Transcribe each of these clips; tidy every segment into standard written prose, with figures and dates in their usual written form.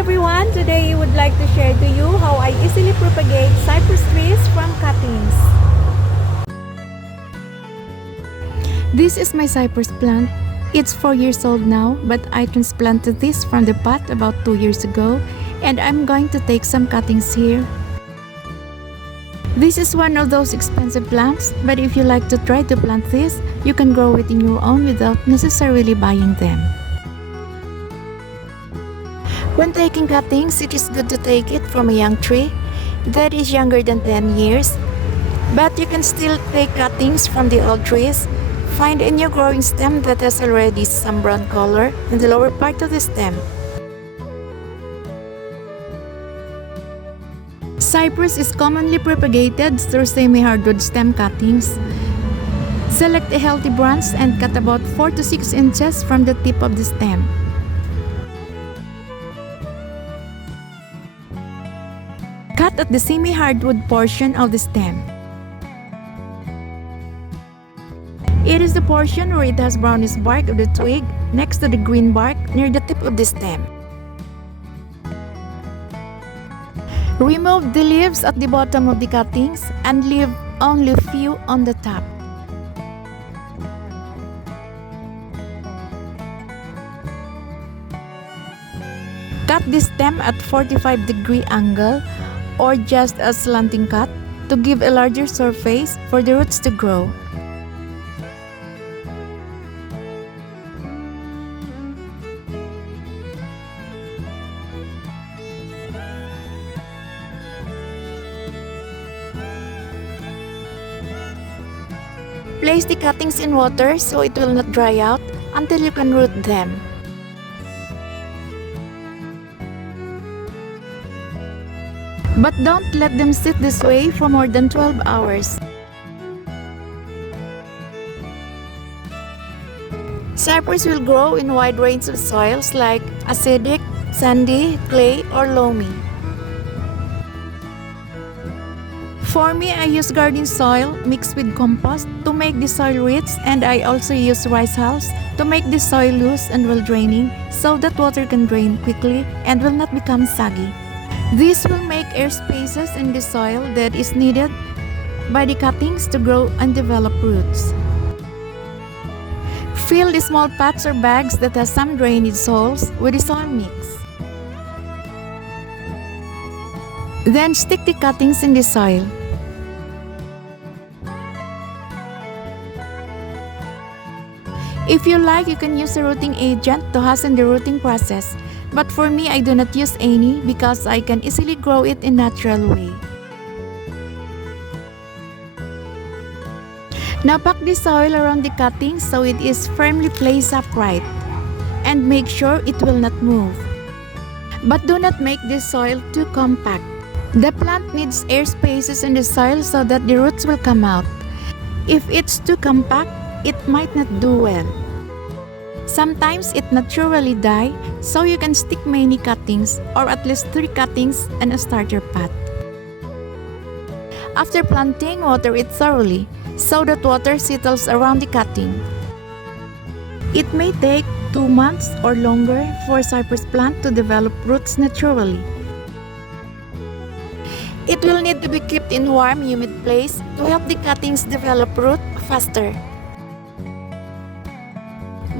everyone! Today I would like to share to you how I easily propagate cypress trees from cuttings. This is my cypress plant. It's 4 years old now, but I transplanted this from the pot about 2 years ago, and I'm going to take some cuttings here. This is one of those expensive plants, but if you like to try to plant this, you can grow it in your own without necessarily buying them. When taking cuttings, it is good to take it from a young tree that is younger than 10 years, but you can still take cuttings from the old trees. Find a new growing stem that has already some brown color in the lower part of the stem. Cypress is commonly propagated through semi-hardwood stem cuttings. Select a healthy branch and cut about 4 to 6 inches from the tip of the stem. Cut at the semi-hardwood portion of the stem. It is the portion where it has brownish bark of the twig next to the green bark near the tip of the stem. Remove the leaves at the bottom of the cuttings and leave only a few on the top. Cut the stem at 45-degree angle or just a slanting cut to give a larger surface for the roots to grow. Place the cuttings in water so it will not dry out until you can root them. But don't let them sit this way for more than 12 hours. Cypress will grow in a wide range of soils like acidic, sandy, clay, or loamy. For me, I use garden soil mixed with compost to make the soil rich, and I also use rice hulls to make the soil loose and well draining so that water can drain quickly and will not become soggy. This will make air spaces in the soil that is needed by the cuttings to grow and develop roots. Fill the small pots or bags that has some drainage holes with the soil mix. Then stick the cuttings in the soil. If you like, you can use a rooting agent to hasten the rooting process. But for me, I do not use any because I can easily grow it in a natural way. Now pack the soil around the cuttings so it is firmly placed upright, and make sure it will not move. But do not make the soil too compact. The plant needs air spaces in the soil so that the roots will come out. If it's too compact, it might not do well. Sometimes it naturally dies, so you can stick many cuttings or at least 3 cuttings in a starter pot. After planting, water it thoroughly so that water settles around the cutting. It may take 2 months or longer for a cypress plant to develop roots naturally. It will need to be kept in warm, humid place to help the cuttings develop root faster.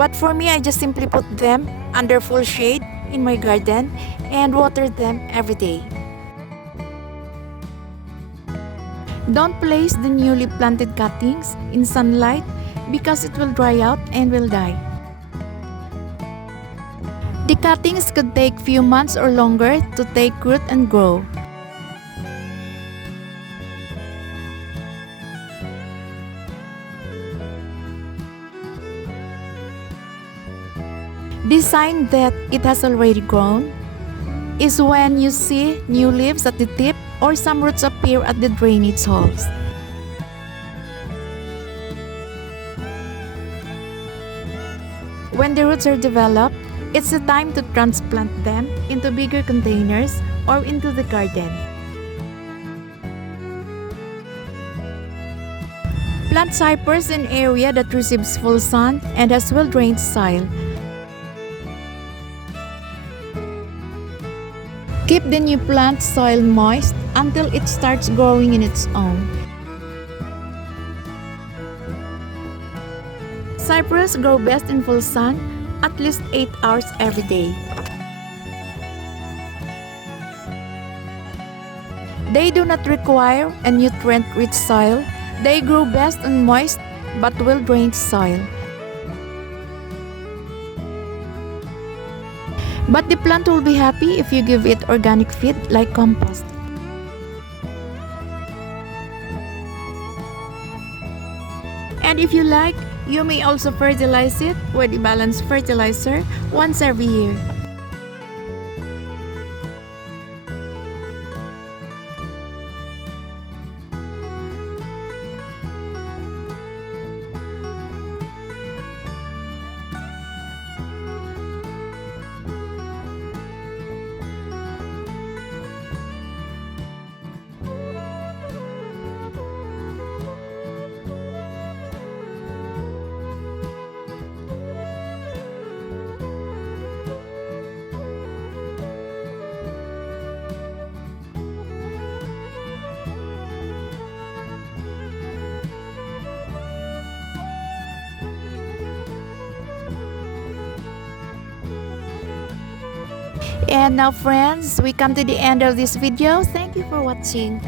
But for me, I just simply put them under full shade in my garden and water them every day. Don't place the newly planted cuttings in sunlight because it will dry out and will die. The cuttings could take few months or longer to take root and grow. The sign that it has already grown is when you see new leaves at the tip or some roots appear at the drainage holes. When the roots are developed, it's the time to transplant them into bigger containers or into the garden. Plant cypress in an area that receives full sun and has well-drained soil. Keep the new plant soil moist until it starts growing in its own. Cypress grow best in full sun, at least 8 hours every day. They do not require a nutrient-rich soil. They grow best on moist but well-drained soil. But the plant will be happy if you give it organic feed like compost. And if you like, you may also fertilize it with a balanced fertilizer once every year. And now friends, we come to the end of this video. Thank you for watching.